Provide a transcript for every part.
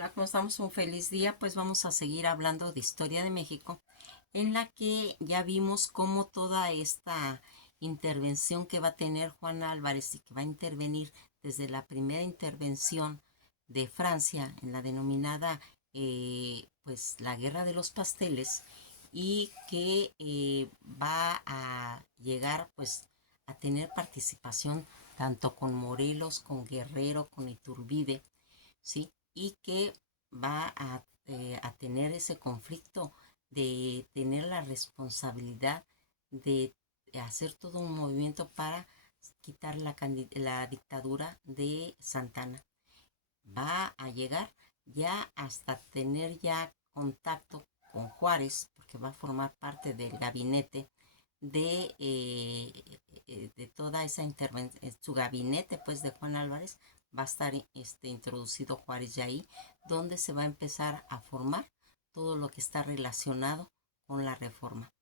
Hola, ¿cómo estamos? Un feliz día. Pues vamos a seguir hablando de historia de México, en la que ya vimos cómo toda esta intervención que va a tener Juan Álvarez y que va a intervenir desde la primera intervención de Francia en la denominada pues la Guerra de los Pasteles y que va a llegar pues a tener participación tanto con Morelos, con Guerrero, con Iturbide, ¿sí? Y que va a tener ese conflicto de tener la responsabilidad de hacer todo un movimiento para quitar la dictadura de Santana. Va a llegar ya hasta tener ya contacto con Juárez, porque va a formar parte del gabinete de toda esa intervención, su gabinete pues de Juan Álvarez va a estar introducido Juárez ya ahí, donde se va a empezar a formar todo lo que está relacionado con la reforma.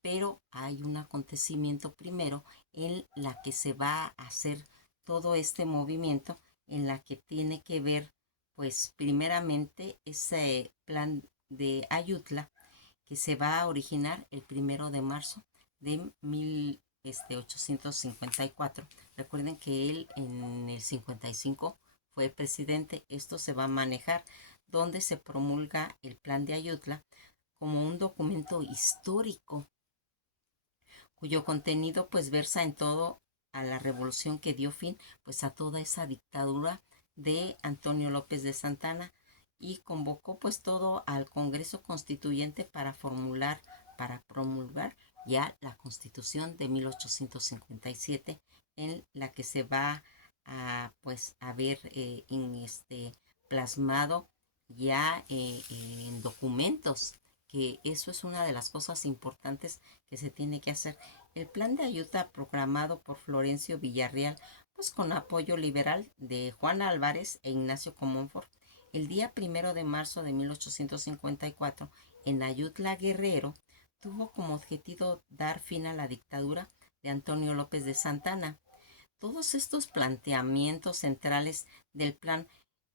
Pero hay un acontecimiento primero en la que se va a hacer todo este movimiento, en la que tiene que ver pues primeramente ese plan de Ayutla que se va a originar el 1 de marzo de 1854. Recuerden que él en el 55 fue presidente. Esto se va a manejar donde se promulga el plan de Ayutla como un documento histórico cuyo contenido pues versa en todo a la revolución que dio fin pues a toda esa dictadura de Antonio López de Santana y convocó pues todo al Congreso Constituyente para promulgar ya la Constitución de 1857 en la que se va a pues a ver plasmado ya en documentos, que eso es una de las cosas importantes que se tiene que hacer. El plan de ayuda proclamado por Florencio Villarreal, pues con apoyo liberal de Juan Álvarez e Ignacio Comonfort, el día 1 de marzo de 1854, en Ayutla Guerrero, tuvo como objetivo dar fin a la dictadura de Antonio López de Santana. Todos estos planteamientos centrales del plan,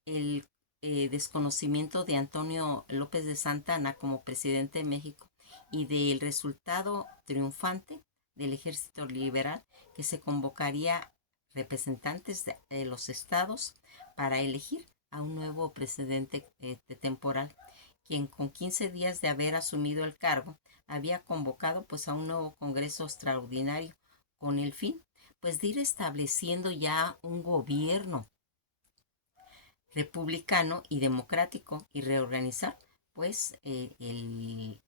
el desconocimiento de Antonio López de Santana como presidente de México y del resultado triunfante del ejército liberal, que se convocaría representantes de los estados para elegir a un nuevo presidente temporal, quien con 15 días de haber asumido el cargo había convocado pues a un nuevo congreso extraordinario con el fin pues de ir estableciendo ya un gobierno republicano y democrático y reorganizar pues el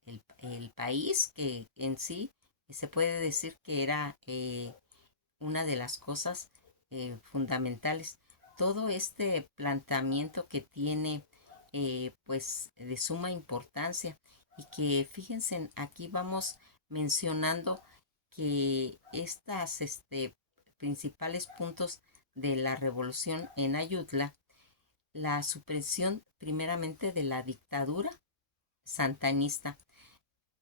país, que en sí se puede decir que era una de las cosas fundamentales. Todo este planteamiento que tiene pues de suma importancia, y que fíjense, aquí vamos mencionando que estas principales puntos de la revolución en Ayutla: la supresión primeramente de la dictadura santanista.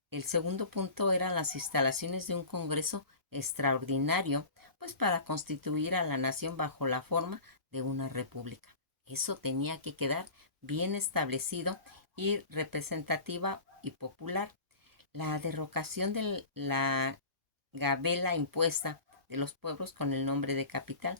El segundo punto eran las instalaciones de un Congreso extraordinario, pues para constituir a la nación bajo la forma de una república. Eso tenía que quedar bien establecido y representativa y popular. La derrocación de la gabela impuesta de los pueblos con el nombre de capital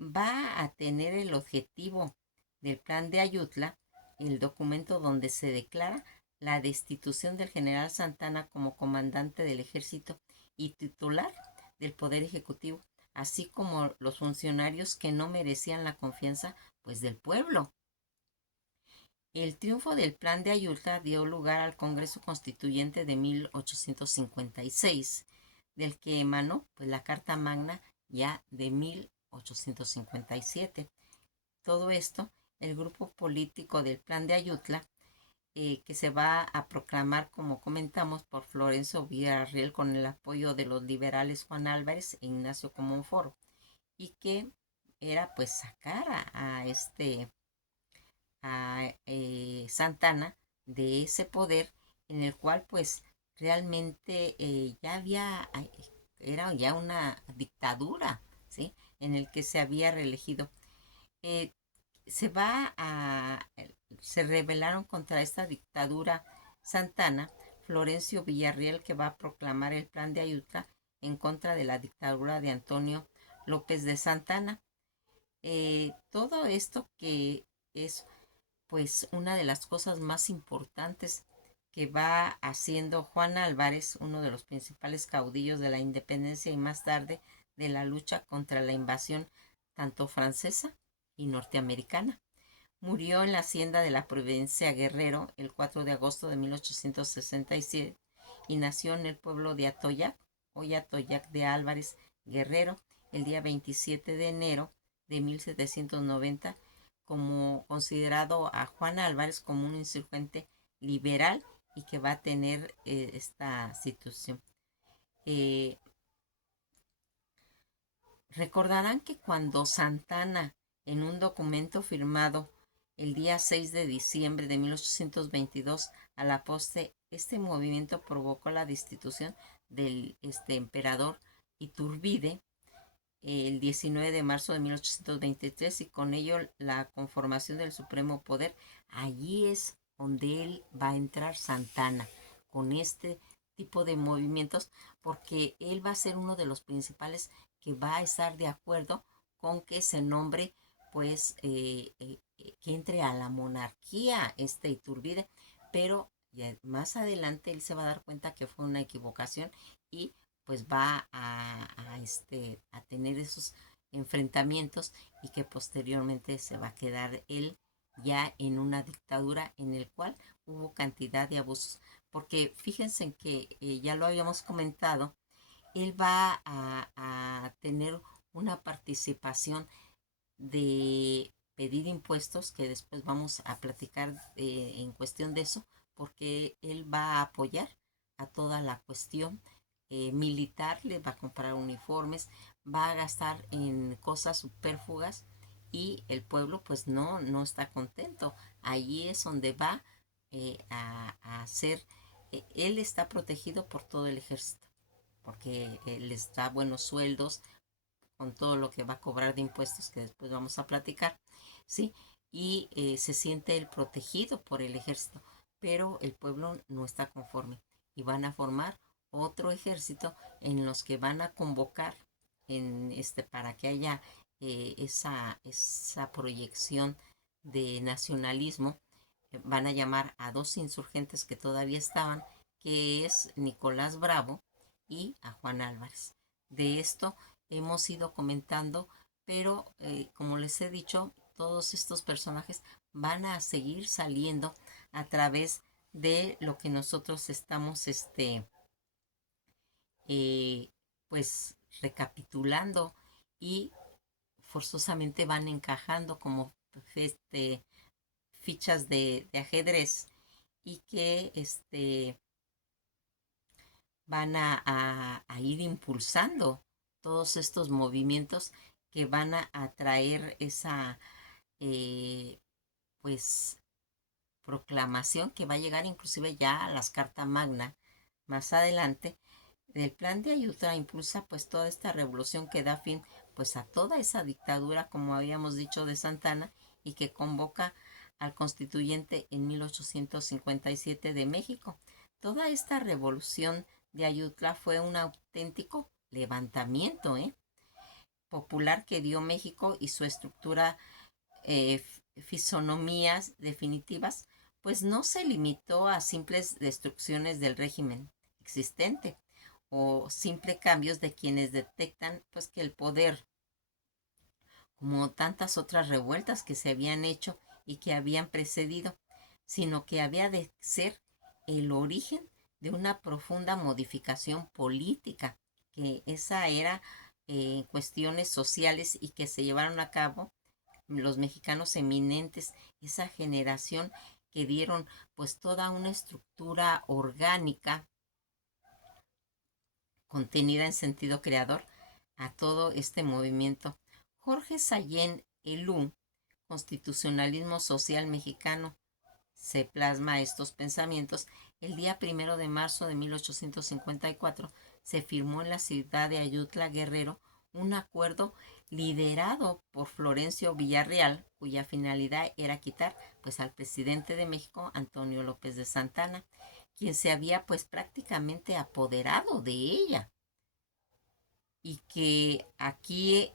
va a tener el objetivo del plan de Ayutla, el documento donde se declara la destitución del general Santana como comandante del ejército y titular del poder ejecutivo, así como los funcionarios que no merecían la confianza pues del pueblo. El triunfo del plan de Ayutla dio lugar al Congreso Constituyente de 1856, del que emanó pues la Carta Magna ya de 1857. Todo esto, el grupo político del plan de Ayutla, que se va a proclamar, como comentamos, por Florencio Villarreal con el apoyo de los liberales Juan Álvarez e Ignacio Comonfort, y que era pues sacar a Santana de ese poder en el cual pues realmente ya había, era ya una dictadura, ¿sí? En el que se había reelegido. Eh, se va a, se rebelaron contra esta dictadura santana, Florencio Villarreal, que va a proclamar el plan de Ayutla en contra de la dictadura de Antonio López de Santana. Todo esto que es pues una de las cosas más importantes que va haciendo Juan Álvarez, uno de los principales caudillos de la independencia y más tarde de la lucha contra la invasión tanto francesa y norteamericana. Murió en la hacienda de la Providencia Guerrero el 4 de agosto de 1867 y nació en el pueblo de Atoyac, hoy Atoyac de Álvarez Guerrero, el día 27 de enero de 1790, como considerado a Juan Álvarez como un insurgente liberal y que va a tener esta situación. Eh, Recordarán que cuando Santana, en un documento firmado el día 6 de diciembre de 1822, a la poste, este movimiento provocó la destitución del emperador Iturbide el 19 de marzo de 1823 y con ello la conformación del Supremo Poder. Allí es donde él va a entrar Santana con este tipo de movimientos porque él va a ser uno de los principales que va a estar de acuerdo con que se nombre pues que entre a la monarquía Iturbide, pero más adelante él se va a dar cuenta que fue una equivocación y pues va a tener esos enfrentamientos y que posteriormente se va a quedar él ya en una dictadura en el cual hubo cantidad de abusos. Porque fíjense que ya lo habíamos comentado, él va a tener una participación de pedir impuestos, que después vamos a platicar en cuestión de eso, porque él va a apoyar a toda la cuestión militar, le va a comprar uniformes, va a gastar en cosas superfluas y el pueblo pues no está contento. Allí es donde va a hacer, él está protegido por todo el ejército, porque les da buenos sueldos, con todo lo que va a cobrar de impuestos que después vamos a platicar, ¿sí? Y se siente él protegido por el ejército, pero el pueblo no está conforme y van a formar otro ejército en los que van a convocar para que haya esa proyección de nacionalismo. Van a llamar a dos insurgentes que todavía estaban, que es Nicolás Bravo y a Juan Álvarez. De esto hemos ido comentando, pero como les he dicho, todos estos personajes van a seguir saliendo a través de lo que nosotros estamos eh, pues recapitulando y forzosamente van encajando como fichas de ajedrez y que van a ir impulsando todos estos movimientos que van a traer esa eh, pues proclamación que va a llegar inclusive ya a las Carta Magna más adelante. El plan de Ayutla impulsa pues toda esta revolución que da fin pues a toda esa dictadura, como habíamos dicho, de Santana, y que convoca al constituyente en 1857 de México. Toda esta revolución de Ayutla fue un auténtico levantamiento popular que dio México y su estructura fisonomías definitivas, pues no se limitó a simples destrucciones del régimen existente o simples cambios de quienes detectan pues que el poder, como tantas otras revueltas que se habían hecho y que habían precedido, sino que había de ser el origen de una profunda modificación política, que esa era cuestiones sociales y que se llevaron a cabo los mexicanos eminentes, esa generación que dieron pues toda una estructura orgánica contenida en sentido creador a todo este movimiento. Jorge Sallén Elú, Constitucionalismo Social Mexicano, se plasma estos pensamientos. El día 1 de marzo de 1854 se firmó en la ciudad de Ayutla, Guerrero, un acuerdo liderado por Florencio Villarreal, cuya finalidad era quitar pues al presidente de México, Antonio López de Santana, quien se había pues prácticamente apoderado de ella, y que aquí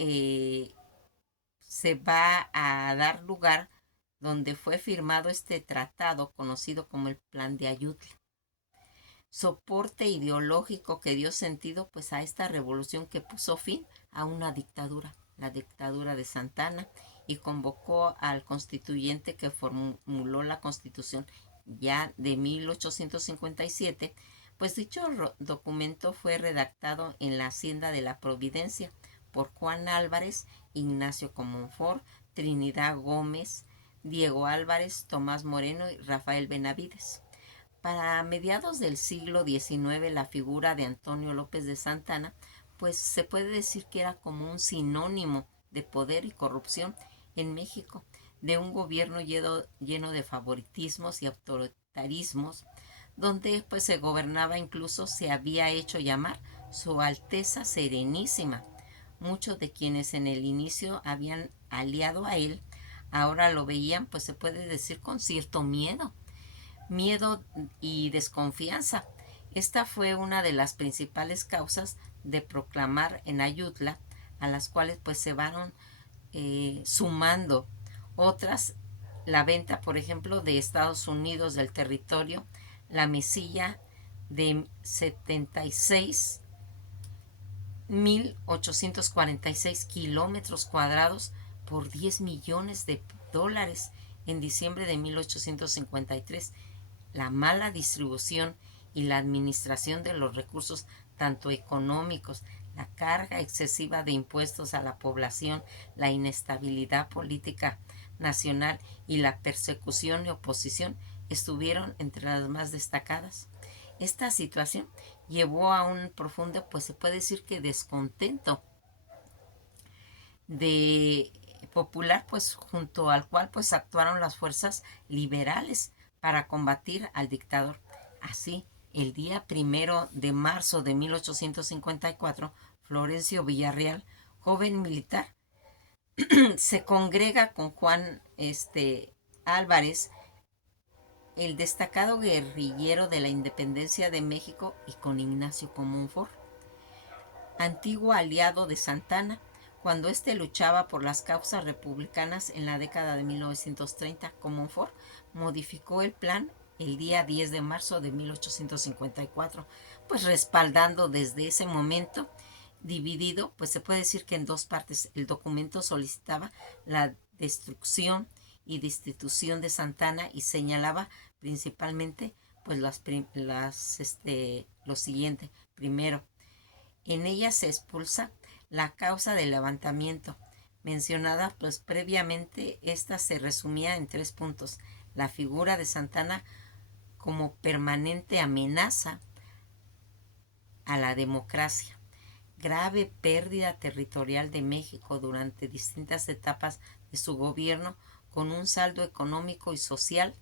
se va a dar lugar donde fue firmado este tratado conocido como el Plan de Ayutla, soporte ideológico que dio sentido pues a esta revolución que puso fin a una dictadura, la dictadura de Santana, y convocó al constituyente que formuló la Constitución ya de 1857. Pues dicho documento fue redactado en la Hacienda de la Providencia por Juan Álvarez, Ignacio Comonfort, Trinidad Gómez, Diego Álvarez, Tomás Moreno y Rafael Benavides. Para mediados del siglo XIX, la figura de Antonio López de Santana, pues se puede decir que era como un sinónimo de poder y corrupción en México, de un gobierno lleno de favoritismos y autoritarismos, donde pues se gobernaba, incluso se había hecho llamar Su Alteza Serenísima. Muchos de quienes en el inicio habían aliado a él, ahora lo veían, pues se puede decir, con cierto miedo y desconfianza. Esta fue una de las principales causas de proclamar en Ayutla, a las cuales pues se van sumando otras: la venta, por ejemplo, de Estados Unidos del territorio, la mesilla de 76.846 kilómetros cuadrados por 10 millones de dólares en diciembre de 1853, la mala distribución y la administración de los recursos, tanto económicos, la carga excesiva de impuestos a la población, la inestabilidad política nacional y la persecución y oposición estuvieron entre las más destacadas. Esta situación llevó a un profundo, pues se puede decir que descontento de popular, pues junto al cual pues actuaron las fuerzas liberales para combatir al dictador. Así, el día 1 de marzo de 1854, Florencio Villarreal, joven militar, se congrega con Juan Álvarez, el destacado guerrillero de la independencia de México, y con Ignacio Comonfort, antiguo aliado de Santana, cuando éste luchaba por las causas republicanas en la década de 1930. Comonfort modificó el plan el día 10 de marzo de 1854, pues respaldando desde ese momento, dividido, pues se puede decir que en dos partes. El documento solicitaba la destrucción y destitución de Santana y señalaba principalmente pues lo siguiente. Primero, en ella se expulsa la causa del levantamiento mencionada, pues previamente esta se resumía en 3 puntos: la figura de Santana como permanente amenaza a la democracia, grave pérdida territorial de México durante distintas etapas de su gobierno, con un saldo económico y social,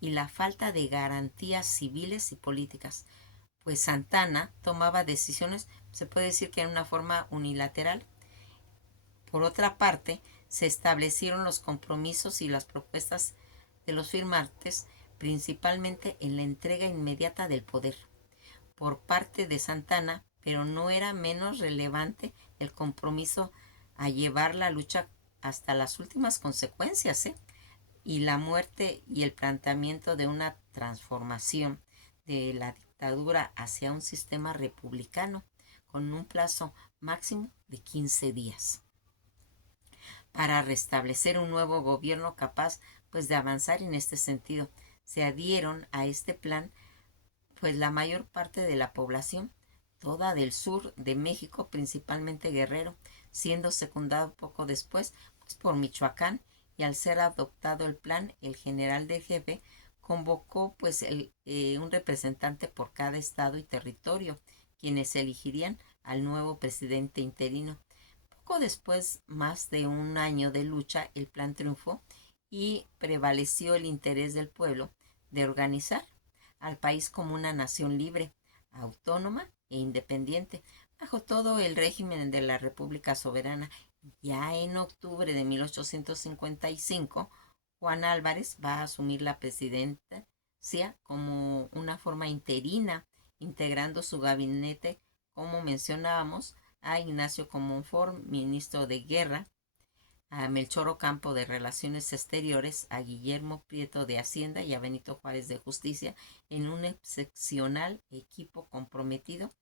y la falta de garantías civiles y políticas, pues Santana tomaba decisiones, se puede decir que en una forma unilateral. Por otra parte, se establecieron los compromisos y las propuestas de los firmantes, principalmente en la entrega inmediata del poder por parte de Santana, pero no era menos relevante el compromiso a llevar la lucha hasta las últimas consecuencias, y la muerte y el planteamiento de una transformación de la dictadura hacia un sistema republicano con un plazo máximo de 15 días para restablecer un nuevo gobierno capaz pues de avanzar en este sentido. Se adhieron a este plan pues la mayor parte de la población, toda del sur de México, principalmente Guerrero, siendo secundado poco después pues por Michoacán. Y al ser adoptado el plan, el general del jefe convocó pues un representante por cada estado y territorio, quienes elegirían al nuevo presidente interino. Poco después, más de un año de lucha, el plan triunfó y prevaleció el interés del pueblo de organizar al país como una nación libre, autónoma e independiente, bajo todo el régimen de la República Soberana. Ya en octubre de 1855, Juan Álvarez va a asumir la presidencia como una forma interina, integrando su gabinete, como mencionábamos, a Ignacio Comonfort, ministro de Guerra, a Melchor Ocampo de Relaciones Exteriores, a Guillermo Prieto de Hacienda y a Benito Juárez de Justicia, en un excepcional equipo comprometido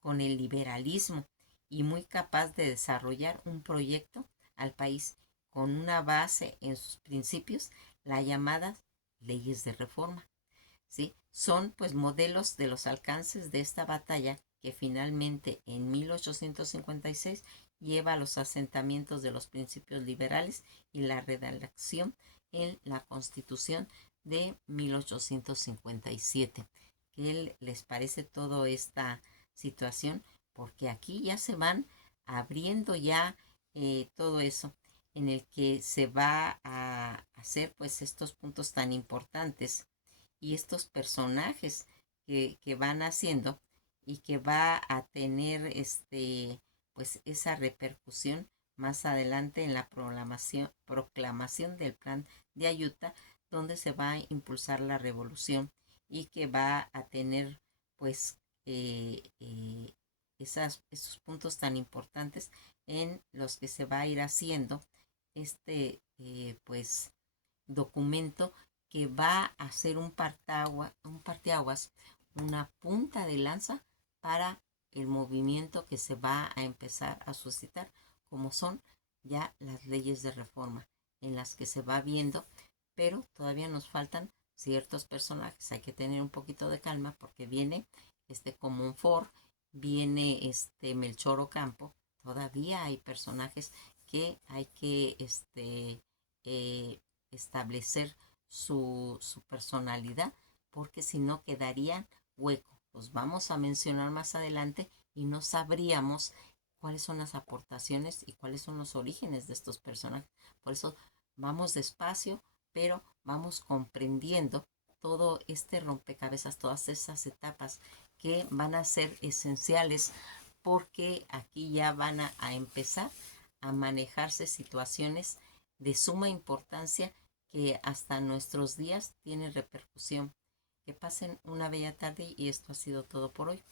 con el liberalismo y muy capaz de desarrollar un proyecto al país con una base en sus principios, las llamadas leyes de reforma. ¿Sí? Son pues modelos de los alcances de esta batalla que finalmente en 1856 lleva a los asentamientos de los principios liberales y la redacción en la Constitución de 1857. ¿Qué les parece toda esta situación? Porque aquí ya se van abriendo ya todo eso en el que se va a hacer pues estos puntos tan importantes y estos personajes que van haciendo y que va a tener pues esa repercusión más adelante en la proclamación del plan de Ayutla, donde se va a impulsar la revolución y que va a tener pues esos puntos tan importantes en los que se va a ir haciendo pues documento que va a ser un parteaguas, una punta de lanza para el movimiento que se va a empezar a suscitar, como son ya las leyes de reforma, en las que se va viendo, pero todavía nos faltan ciertos personajes. Hay que tener un poquito de calma porque viene Comonfort, viene Melchor Ocampo, todavía hay personajes que hay que eh, establecer su personalidad, porque si no quedaría hueco. Los vamos a mencionar más adelante y no sabríamos cuáles son las aportaciones y cuáles son los orígenes de estos personajes. Por eso vamos despacio, pero vamos comprendiendo todo este rompecabezas, todas esas etapas que van a ser esenciales porque aquí ya van a empezar a manejarse situaciones de suma importancia que hasta nuestros días tienen repercusión. Que pasen una bella tarde y esto ha sido todo por hoy.